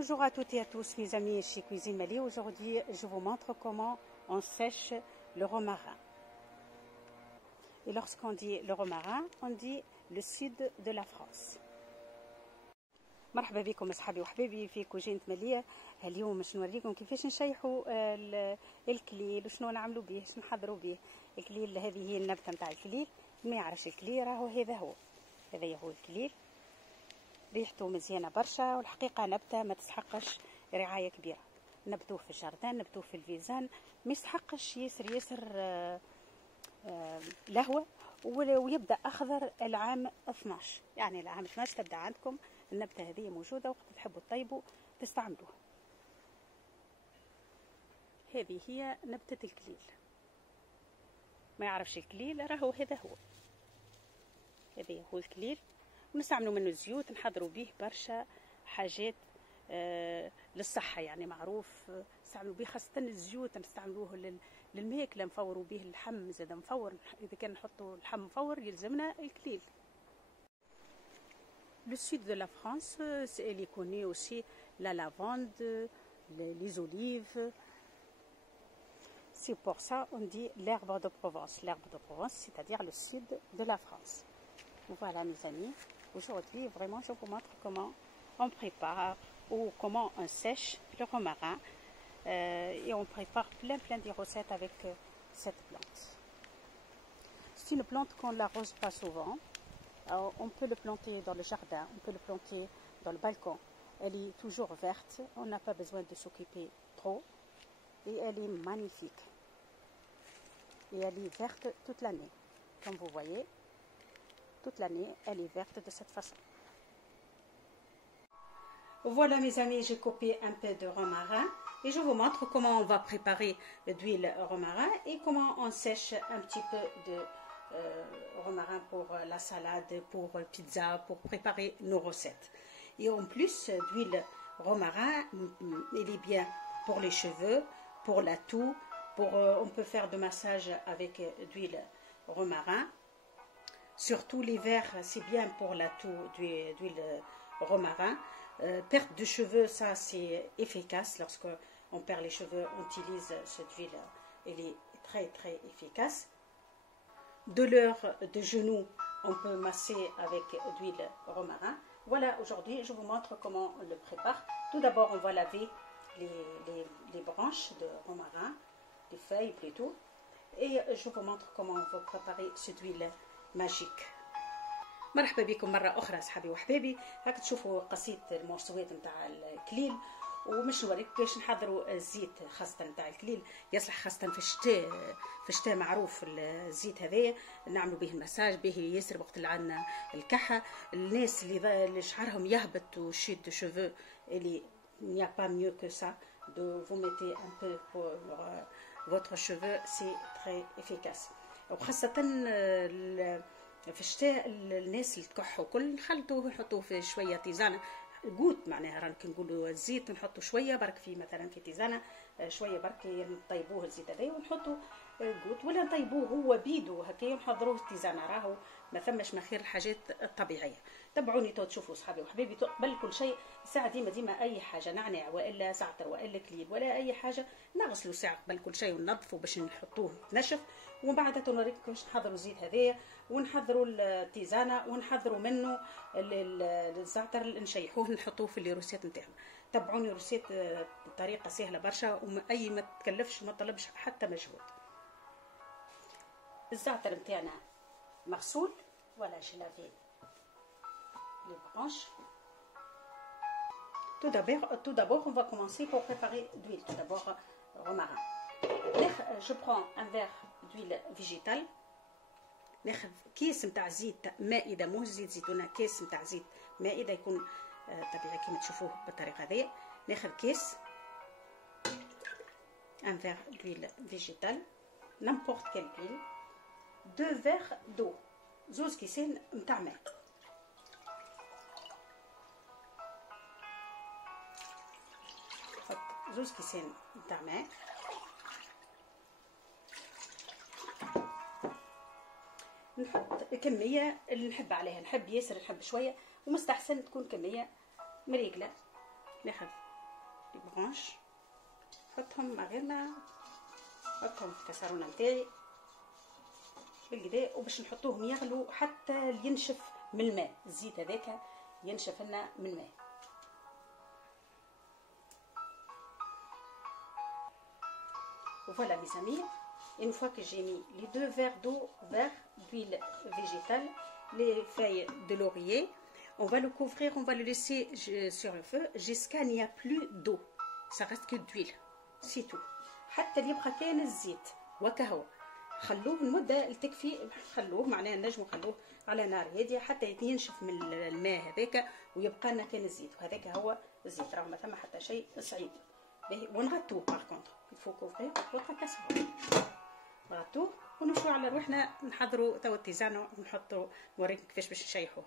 Bonjour à toutes et à tous mes amis chez Cuisine Mali. Aujourd'hui je vous montre comment on sèche le romarin. Et lorsqu'on dit le romarin, on dit le sud de la France. مرحبا بكم اصحابي وحبايبي في كوجينة مالية. اليوم باش نوريكم كيفاش نشيحوا الكليل وشنو نعملوا به، شنو نحضروا به. الكليل هذه هي النبتة نتاع الكليل، ما يعرفش الكليل راهو هذا هو الكليل. ريحته مزيانه برشا، والحقيقه نبته ما تستحقش رعايه كبيره. نبتوه في الجاردان، نبتوه في الفيزان، ما يستحقش ياسر لهوه، ويبدا اخضر العام 12. يعني العام 12 تبدا عندكم النبته هذه موجوده، وقت تحبوا تطيبوا تستعملوها. هذه هي نبته الكليل. ما يعرفش الكليل راهو هذا هو الكليل. ونستعملوا منه الزيوت، نحضروا به برشا حاجات للصحة. يعني معروف نستعملوا به خاصة الزيوت، نستعملوه للماكلة، نفوروا به اللحم زاد مفور. إذا كان نحطوا اللحم مفور يلزمنا الكليل. Le sud de la France, elle est connue aussi la lavande, les olives. C'est pour ça on dit l'herbe de Provence. L'herbe de Provence, c'est-à-dire le sud de la France. Voilà mes amis. Aujourd'hui, vraiment, je vous montre comment on prépare ou comment on sèche le romarin. Et on prépare plein de recettes avec cette plante. C'est une plante qu'on l'arrose pas souvent. Alors, on peut le planter dans le jardin, on peut le planter dans le balcon. Elle est toujours verte, on n'a pas besoin de s'occuper trop. Et elle est magnifique. Et elle est verte toute l'année, comme vous voyez. Toute l'année, elle est verte de cette façon. Voilà mes amis, j'ai coupé un peu de romarin et je vous montre comment on va préparer d'huile romarin et comment on sèche un petit peu de romarin pour la salade, pour pizza, pour préparer nos recettes. Et en plus, d'huile romarin, il est bien pour les cheveux, pour la toux, on peut faire de massage avec d'huile romarin. Surtout l'hiver, c'est bien pour la toux d'huile romarin. Perte de cheveux, ça c'est efficace. Lorsqu'on perd les cheveux, on utilise cette huile. Elle est très efficace. Douleur de genoux, on peut masser avec d'huile romarin. Voilà, aujourd'hui, je vous montre comment on le prépare. Tout d'abord, on va laver les branches de romarin, les feuilles plutôt. Et je vous montre comment on va préparer cette huile ماجيك. مرحبا بكم مرة أخرى أصحابي وحبابي. هاك تشوفوا قصيد المرسوات نتاع الكليل، ومش نوريك كيفاش نحضروا الزيت خاصة نتاع الكليل. يصلح خاصة في الشتاء معروف الزيت هذايا نعملوا به المساج به ياسر وقت اللي عندنا الكحة. الناس اللي شعرهم يهبط وشيد دو شوفو، اللي n'y a pas mieux que ça de vous mettez un peu pour votre cheveu, c'est très efficace. وخاصة في الشتاء الناس اللي تكحوا كل نخلطوه نحطوه في شوية تيزانة قوت، معناها رانا كي نقولوا الزيت نحطوا شوية برك في مثلا في تيزانة شوية برك نطيبوه الزيت هذايا ونحطوا قوت، ولا نطيبوه هو بيدو هكايا ونحضروه في تيزانة. راهو ما ثمش ما خير الحاجات الطبيعية. تبعوني تو تشوفوا صحابي وحبيبي. قبل كل شيء ساعة ديما أي حاجة نعناع وإلا زعتر وإلا كليل ولا أي حاجة نغسلوا ساعة قبل كل شيء وننظفوا باش نحطوه يتنشف. ومن بعد تنوريكم كيفاش نحضروا الزيت هذايا ونحضروا التيزانه ونحضروا منه الزعتر اللي نشيحوه نحطوه في الروسيت نتاعنا. تبعوني روسيت بطريقه سهله برشا وأي ما تكلفش ما طلبش حتى مجهود. الزعتر نتاعنا مغسول ولا j'ai lavé les branches. Tout d'abord on va commencer pour préparer d'huile. Tout d'abord romarin. Je prends un verre d'huile végétale. ناخذ كيس نتاع زيت مائده، مو زيت زيتونه، كيس نتاع زيت مائده يكون طبيعي كما تشوفوه بالطريقه هذه. ناخذ كيس un verre d'huile végétale, n'importe quelle huile. 2 verres d'eau، زوز كيسين نتاع ماء. نحط زوز كيسين نتاع ماء. نحط كميه اللي نحب عليها، نحب ياسر نحب شويه، ومستحسن تكون كميه مريقله. ناخذ لي برانش نحطهم من غير ما نحطهم في الكاسرونه نتاعي بالكدا، وباش نحطوهم يغلوا حتى ينشف من الماء، الزيت هذاك ينشف لنا من الماء. Voilà mes amis, une fois que j'ai mis les 2 verres d'eau vert d'huile végétale, les feuilles de laurier, on va le couvrir, on va le laisser sur le feu jusqu'à il n'y a plus d'eau, ça reste que d'huile, c'est tout. حتى يبقى كان الزيت وكهو، خلوه المده تكفي، خلوه معناها نجموا نخلوه على نار هاديه حتى ينشف من الماء هذاك ويبقى لنا كان الزيت، وهذاك هو الزيت، راه ما ثم حتى شيء صعيب. ونغطوه باغ كونتر الفو كوفري وطا كاسرول، نغطوه ونمشيو على روحنا نحضروا توا التيزانو، نحطوا نوريكم كيفاش باش نشيحوه.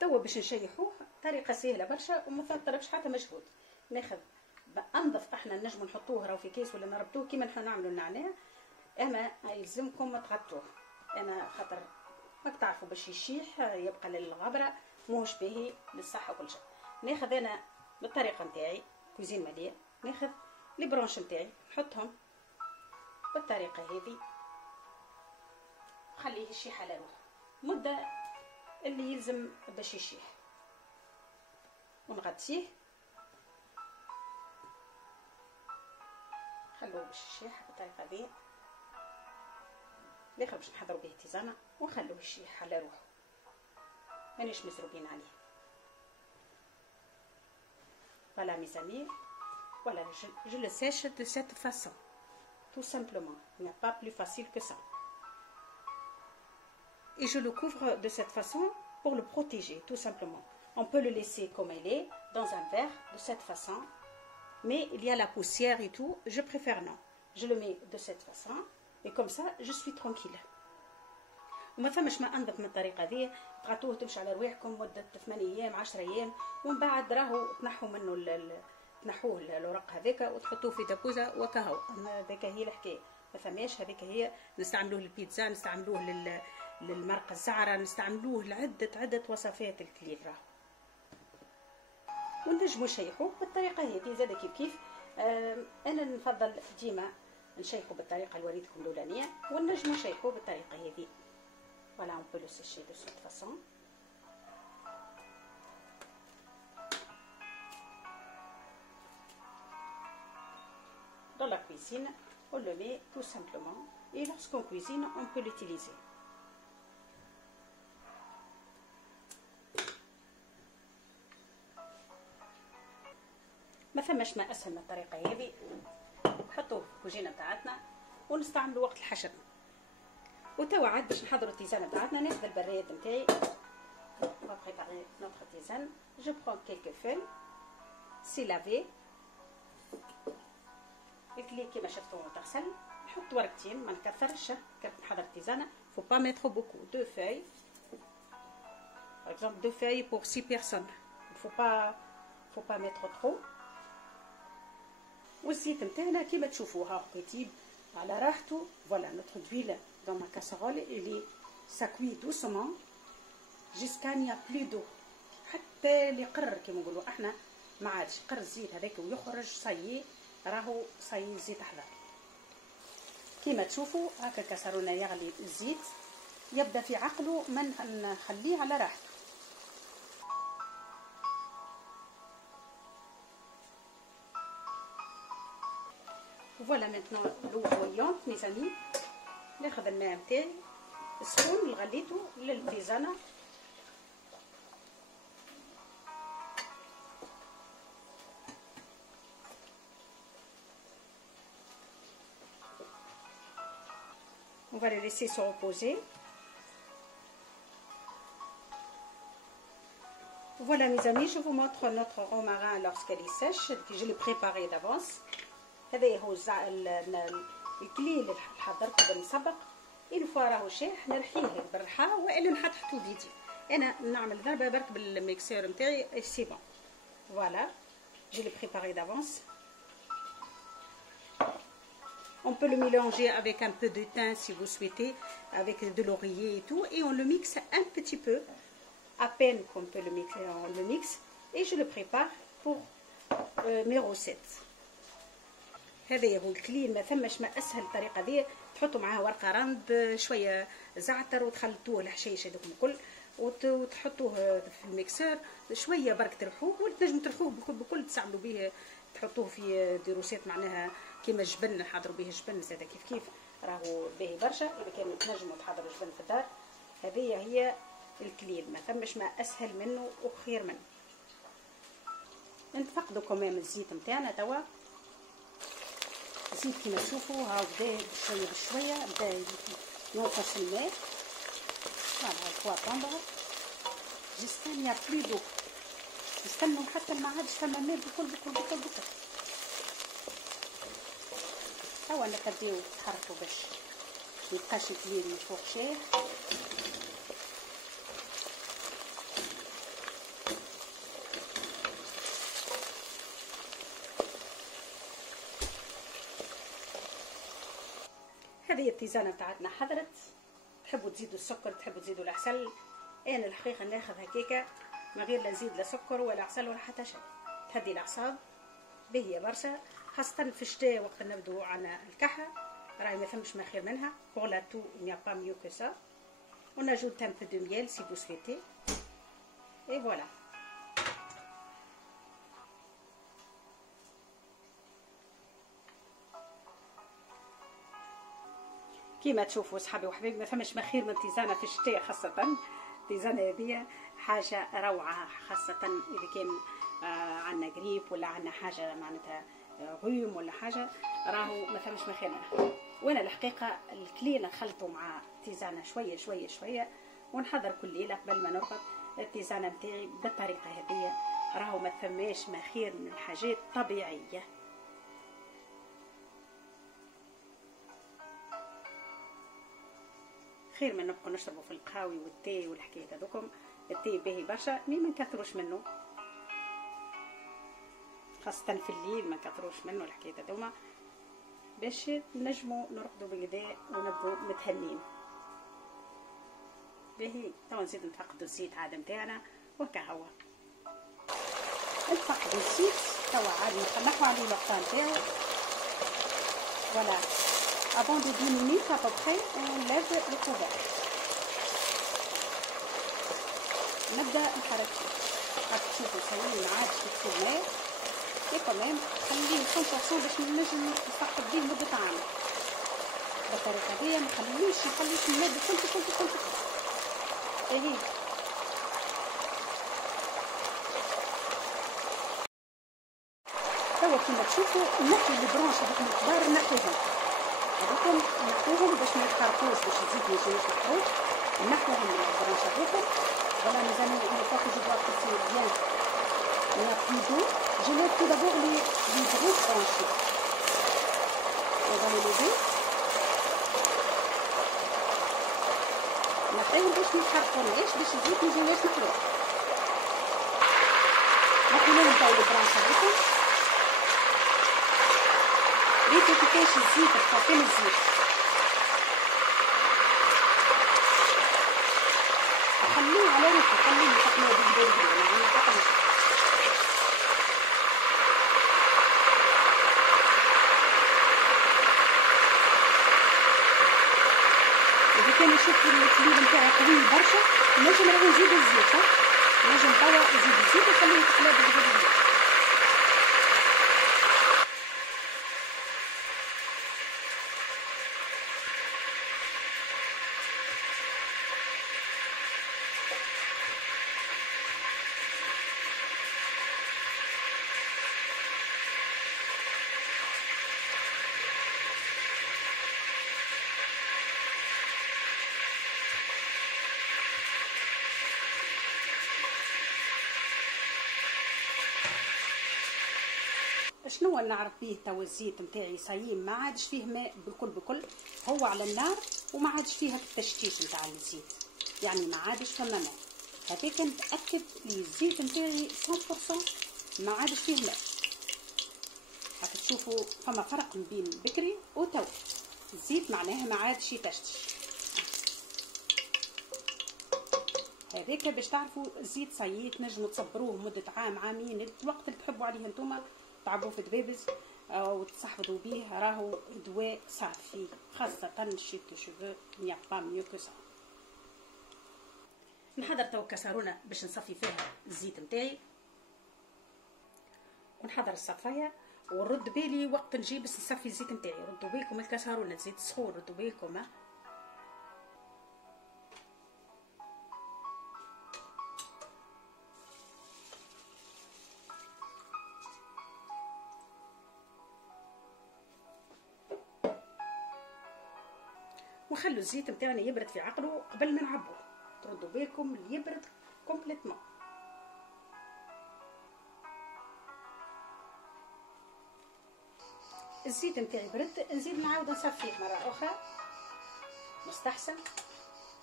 توا باش نشيحوه طريقه سهله برشا وما تطلبش حتى مجهود. ناخذ انظف، احنا نجموا نحطوه راهو في كيس ولا نربطوه كيما نحن نعملوا النعناع، اما يلزمكم تغطوه، انا خاطر ماك تعرفوا باش يشيح يبقى للغبره موش باهي للصحه وكل شيء. ناخذ انا بالطريقه نتاعي كوزين ماليه، ناخذ لي برونش نتاعي نحطهم بالطريقه هذه، خليه يشيح على روحه مده اللي يلزم باش يشيح، ونغطيه خلوه باش يشيح بالطريقه هذه. الاخر باش نحضروا به تيزانه ونخلوه يشيح على روحه، مانيش مزروبين عليه. Voilà mes amis, voilà, je le sèche de cette façon, tout simplement. Il n'y a pas plus facile que ça. Et je le couvre de cette façon pour le protéger, tout simplement. On peut le laisser comme il est, dans un verre, de cette façon. Mais il y a la poussière et tout, je préfère non. Je le mets de cette façon, et comme ça, je suis tranquille. وما فماش ما انظف من الطريقه هذه، تغطوه تمشي على رواحكم مده 8 ايام 10 ايام، ومن بعد راهو تنحوا منه تنحوه الورق هذاك وتحطوه في دبوزه وكهو. هذاك هي الحكايه، ما فماش هذيك هي. نستعملوه للبيتزا، نستعملوه للمرق الزعره، نستعملوه لعده وصفات الكليل راهو. ونجموا نشيحوه بالطريقه هذه زاد كيف انا نفضل ديما نشيحو بالطريقه اللي وريتكم الاولانيه، ونجموا نشيحوه بالطريقه هذه. Voilà, on peut le sécher de cette façon. Dans la cuisine, on le met tout simplement. Et lorsqu'on cuisine, on peut l'utiliser. ما فماش ما اسهل من الطريقه هذه. نحطوه في الكوجينه بتاعتنا ونستعملوا وقت الحشر. وتوا عاد باش نحضروا التيزان بتاعتنا. ناخذ البراد نتاعي، on va préparer notre tisane. Je prends quelques feuilles, c'est lavé. الكلي كيما شفتوا تغسل. نحط ورقتين ما نكثرش كي نحضر التيزانه. faut pas mettre beaucoup, 2 feuilles. Par exemple 2 feuilles pour 6 personnes. Il faut pas mettre trop. والزيت نتاعنا كيما تشوفوها كتيب على راحته. Voilà notre huile dans ma casserole, ça cuit doucement jusqu'à il n'y a plus d'eau. حتى اللي يقرر كيما نقولوا احنا ما عادش يقرر الزيت هذاك ويخرج صايي، راهو صايي الزيت احضر. كيما تشوفوا هكا الكاسرونه يغلي الزيت، يبدا في عقله ما نخليه على راحته. Voilà maintenant l'eau bouillante mes amis. ناخذ الماء نتاعي السخون اللي غليته للتيزانه. On va les laisser se reposer. Voilà mes amis, je vous montre notre romarin lorsqu'elle est sèche, que je l'ai préparé d'avance. هذا هو الكليل اللي حضرته بالمسبق. إن فوا راهو شاح نرحيه بالرحا والا نحطو بيدي. انا نعمل ضربه برك بالميكسور نتاعي سي بون. Voilà, je l'ai préparé d'avance. On peut le mélanger avec un peu de thym si vous souhaitez, avec de laurier et tout, et on le mixe un petit peu, à peine qu'on peut le mixer, on le mixe, et je le prépare pour مي روسيت. هذا هو الكلين، ما ثمش ما اسهل طريقه ذي. تحطوا معاه ورقه رند شويه زعتر وتخلطوه الحشيش هذوك الكل وتحطوه في الميكسور شويه برك ترحوه، وتنجموا ترحوه بكل تستعملوا به، تحطوه في دي روسيت معناها كيما الجبن نحضروا به الجبن زاد كيف راهو باهي برشا. اذا كان تنجموا تحضروا الجبن في الدار. هذه هي الكلين، ما ثمش ما اسهل منه وخير منه. نتفقدوا كمان الزيت نتاعنا توا. الزيت كيما تشوفوا ها بدا بشويه بشويه بدا ينقص الماء. فوالا الفوا طومبا جيستان يا بلي دو، نستنوا حتى ما عادش فما ماء بكل. توا نبداو نحركوا باش ميبقاش الكلين من فوق شايح. هذه التيزانه بتاعتنا حضرت. تحبوا تزيدوا السكر تحبوا تزيدوا العسل، انا الحقيقه ناخذ هكاكا من غير لا نزيد لا سكر ولا عسل ولا حتى شيء. تهدي الاعصاب باهيه برشا، خاصه في الشتاء وقت نبدو عنا الكحه راهي ما فمش ما خير منها. pour la toux il n'y a pas mieux que ça. On ajoute un peu de miel si vous souhaitez et voilà. كيما تشوفوا صحابي وحبايبي ما فماش ما خير من تيزانه في الشتاء، خاصه التيزانه هذه حاجه روعه، خاصه اذا كان عندنا قريب ولا عندنا حاجه معناتها غيوم ولا حاجه، راهو ما فماش ما خير منها. وانا الحقيقه الكلين نخلطوا مع تيزانه شويه شويه شويه، ونحضر كل ليله قبل ما نرقد التيزانه نتاعي بالطريقه هذه. راهو ما فماش ما خير من الحاجات طبيعيه. خير من نبقوا نشربوا في القهاوي والتاي والحكايه هذوكم. التاي باهي برشا مي ما نكثروش منه، خاصه في الليل ما نكثروش منه الحكايه هذوما باش نجموا نرقدوا بالغداء ونبدو متهنين. باهي توا نزيد نتفقدوا الزيت عاد نتاعنا وكهو. نتفقدوا الزيت توا عاد نخلحوا عليه الوقت نتاعو. فوالا avant de 10 minutes à peu près on lève le couvert. نبدا نحرك فيه. راك تشوفوا سوي ما عادش يكثر ماء اي كمان خليه 5% باش نجم نفقد بيه مده عام. بالطريقه هذه ما نخليش الماء بكل. اهي توا كيما تشوفوا نحي البرونش هذوك الكبار نحيهم باش ما يتحرقوش، باش الزيت ما يجيش محروق. نحيهم البرونش هذوكم. Voilà mes amis, une fois que je vois que c'est bien, il n'y a plus d'eau, je lève tout d'abord les gros branches. On va les lever. نحيهم باش ما يتحرقوناش، باش الزيت ما يجيناش محروق. نحيلهم تاو البرانش هذوكم. ريتو كيفاش الزيت تحطين الزيت. خليه على روحه، خليه يحطنا بالبرد يعني يحطنا. إذا كان يشوف الكليب نتاعي قوي برشا نجم راهو نزيد الزيت، نجم توا نزيد الزيت ونخليه يتخلى بالبرد. شنو نعرف بيه توا الزيت نتاعي صايم ما عادش فيه ماء بالكل، هو على النار وما عادش فيه التشتيت نتاع الزيت، يعني ما عادش فما ماء. هذاك نتاكد لي الزيت نتاعي 100% ما عادش فيه ماء. راك تشوفوا فما فرق بين بكري وتوا الزيت معناها ما عادش يتشتش. هذاك باش تعرفوا الزيت صايي تنجموا تصبروه مده عام عامين الوقت اللي تحبوا عليه نتوما تعبوا في دبابز او تصحبوا بيه راهو دواء صافي، خاصه شيت دو شوفو نيا با ميو كو سا. نحضر تو كاسرونه باش نصفي فيها الزيت نتاعي، ونحضر الصفايه ونرد بالي وقت نجي باش نصفي الزيت نتاعي. ردوا بالكم الكاسرونه زيت سخون، ردوا بالكم. وخلوا الزيت نتاعنا يبرد في عقله قبل ما نعبوه. تردوا بالكم يبرد كومبليتمون. الزيت نتاعي برد، نزيد نعاود نصفيه مره اخرى مستحسن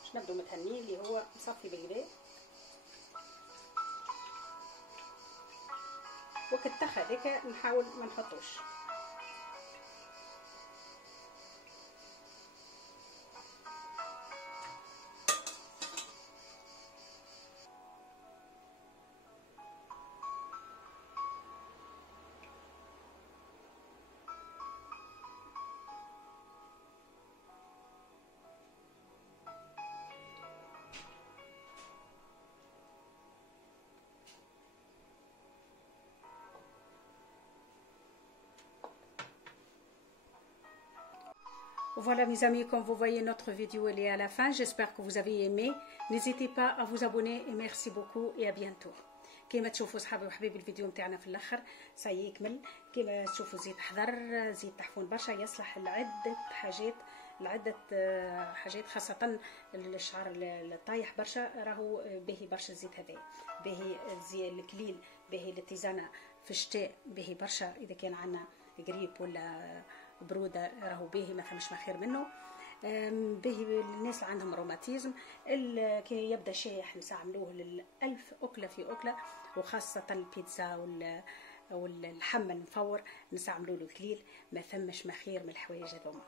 باش نبدو متهنين اللي هو نصفي بالكدا. وقت التخ هذاك نحاول ما نحطوش. Voilà mes amis, comme vous voyez notre vidéo elle est à la fin. J'espère que vous avez aimé. N'hésitez pas à vous abonner et merci beaucoup et à bientôt. كيما تشوفوا صحابي وحبايبي الفيديو نتاعنا في الاخر ساي يكمل. كيما تشوفوا زيت حضر، زيت تحفون برشا، يصلح لعده حاجات خاصه الشعر الطايح برشا، راهو باهي برشا الزيت هذا، باهي زي الكليل، باهي التيزانه في الشتاء، باهي برشا اذا كان عندنا قريب ولا بروده، راهو باهي ما فماش ما خير منه. باهي الناس اللي عندهم روماتيزم، كي يبدا شايح نستعملوه للألف أكلة في أكلة، وخاصة البيتزا واللحم المفور نستعملوه له كليل. ما فماش ما خير من الحوايج هذوما،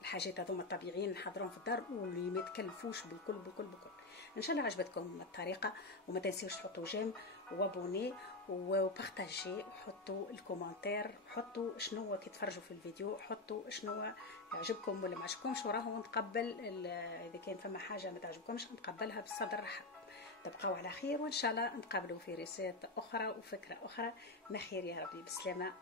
الحاجات هذوما الطبيعيين نحضرهم في الدار واللي ما يتكلفوش بالكل بالكل بالكل. ان شاء الله عجبتكم الطريقه، وما تنسيوش تحطوا جيم وابوني وبارطاجي، وحطوا الكومنتير، حطوا شنو كي تفرجوا في الفيديو، حطوا شنو عجبكم ولا ما عجبكمش، وراهو نتقبل اذا كان فما حاجه ما تعجبكمش نتقبلها بصدر رحب. تبقوا على خير، وان شاء الله نتقابلوا في رسالة اخرى وفكره اخرى. ما خير يا ربي، بالسلامه.